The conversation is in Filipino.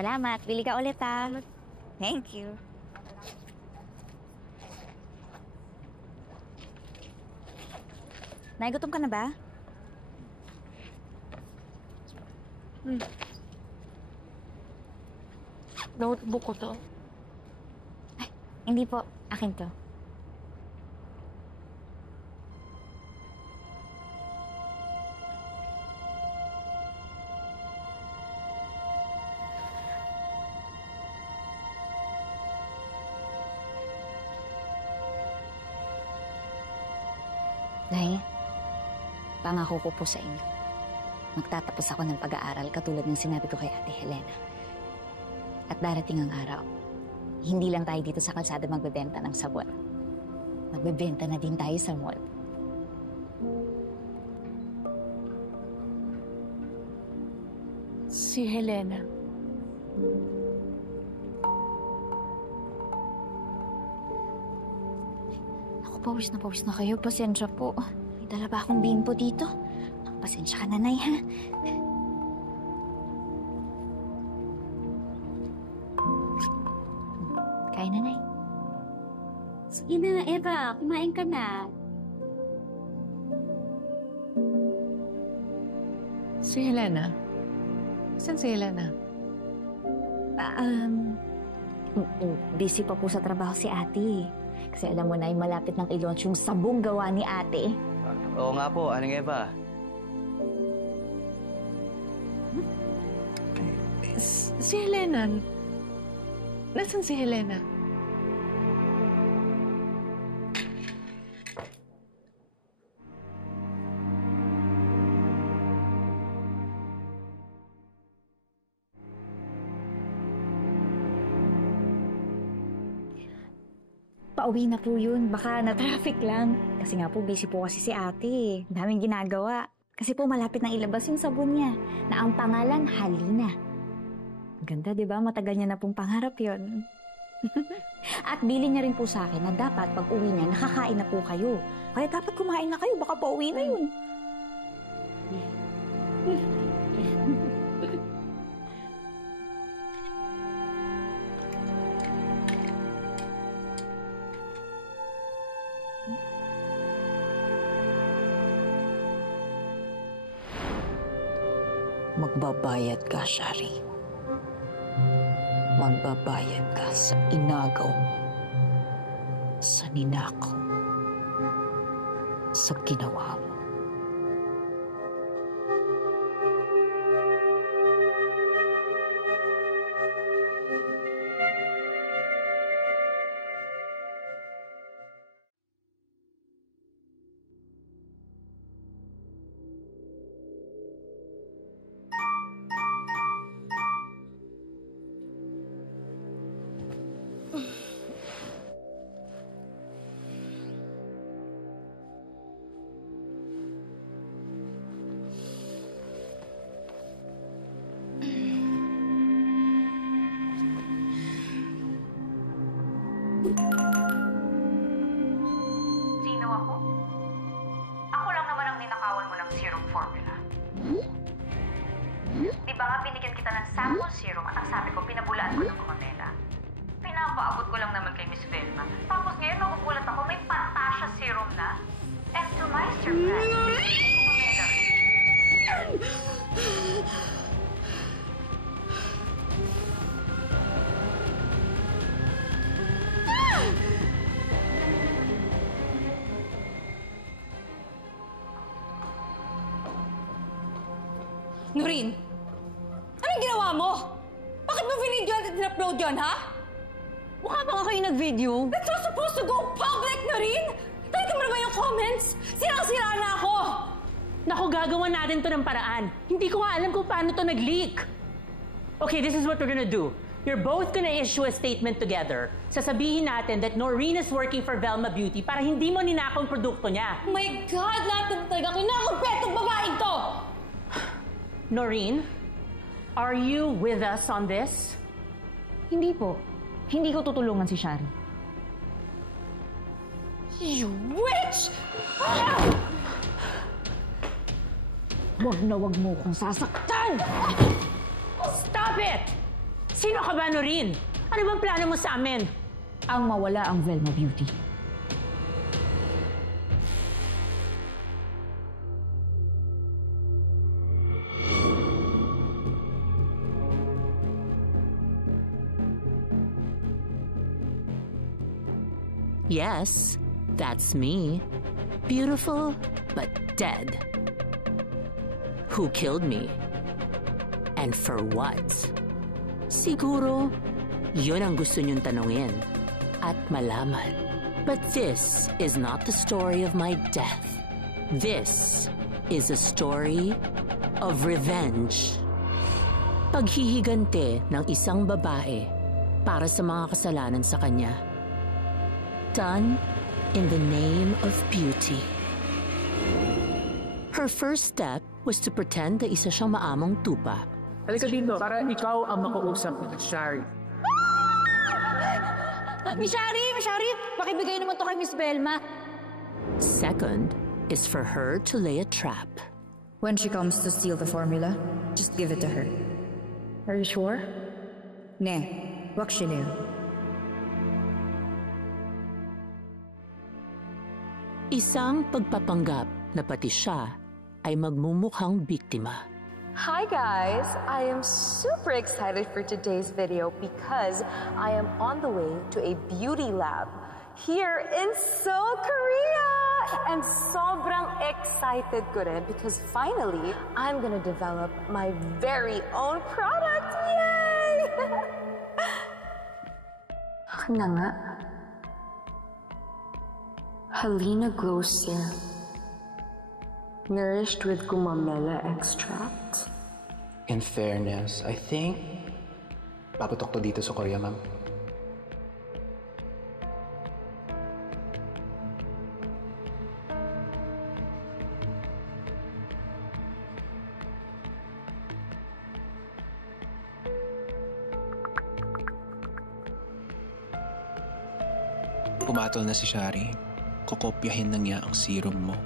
Salamat. Bili ka ulit, ha? Thank you. Nay, gutom ka na ba? Notebook ko to. Ay, hindi po. Akin to. Nay, pangako ko po sa inyo. Magtatapos ako ng pag-aaral katulad ng sinabi ko kay Ate Helena. At darating ang araw, hindi lang tayo dito sa kalsada magbebenta ng sabon. Magbebenta na din tayo sa mall. Si Helena. Pawis na kayo. Pasensya po. May dala ba akong bimpo dito? Pasensya ka na, Nay, ha? Kain na, Nay. Sige na, Eva. Kumain ka na. Si Helena? Saan si Helena? Busy pa po sa trabaho si ate. Kasi alam mo na, malapit nang i-launch yung sabong gawa ni ate. Oo nga po, Aling Eva. Si Helena? Nasaan si Helena? Pauwi na po yun. Baka na-traffic lang. Kasi nga po, busy po kasi si ate. Daming ginagawa. Kasi po, malapit na ilabas yung sabon niya na ang pangalan, Halina. Ganda, di ba? Matagal niya na pong pangarap yun. At bilin niya rin po sa akin na dapat pag uwi niya, nakakain na po kayo. Kaya dapat kumain na kayo. Baka pauwi na yun. Magbabayad ka, Shari. Magbabayad ka sa inagaw mo, sa ninakaw, sa ginawa mo. Sino ako? Ako lang naman ang ninakawan mo ng serum formula. Di ba nga binigyan kita ng sample serum at ang sabi ko, pinabulaan ko ng Coronella? Pinapaabot ko lang naman kay Miss Velma. Tapos ngayon, magugulat ako, may Pantasya serum na. And to my surprise, Coronella rin. Noreen! Anong ginawa mo? Bakit mo video at in-upload yun, ha? Mukha ba nga kayo nag-video? That's not supposed to go public, Noreen! Nakita mo na ba yung comments? Sirang-sira na ako! Naku, gagawa natin to ng paraan. Hindi ko nga alam kung paano to nag-leak. Okay, this is what we're gonna do. You're both gonna issue a statement together. Sasabihin natin that Noreen is working for Velma Beauty para hindi mo ninakaw ang produkto niya. Oh my God! Lahat ng talaga kinakampetong babaeng to! Noreen, are you with us on this? Hindi po. Hindi ko tutulungan si Shari. You witch! Wag na wag mo kong sasaktan! Stop it! Sino ka ba, Noreen? Ano bang plano mo sa amin? Ang mawala ang Velma Beauty. Yes, that's me. Beautiful, but dead. Who killed me? And for what? Siguro, yun ang gusto niyong tanungin at malaman. But this is not the story of my death. This is a story of revenge. Paghihigante ng isang babae para sa mga kasalanan sa kanya. Done in the name of beauty. Her first step was to pretend na isa siyang maamong tupa. Halika dito para ikaw ang makausap ni Shari. Miss Shari! Pakibigay naman to kay Miss Velma. Second is for her to lay a trap. When she comes to steal the formula, just give it to her. Are you sure? Ne, wag siya niyo. Isang pagpapanggap na pati siya ay magmumukhang biktima. Hi guys! I am super excited for today's video because I am on the way to a beauty lab here in Seoul, Korea! And sobrang excited ko rin because finally, I'm gonna develop my very own product! Yay! Ako na nga. Halina Glow Serum. Nourished with gumamela extract. In fairness, I think paputok to dito sa Korea, ma'am. Pumatol na si Shari. Kokopyahin na niya ang serum mo.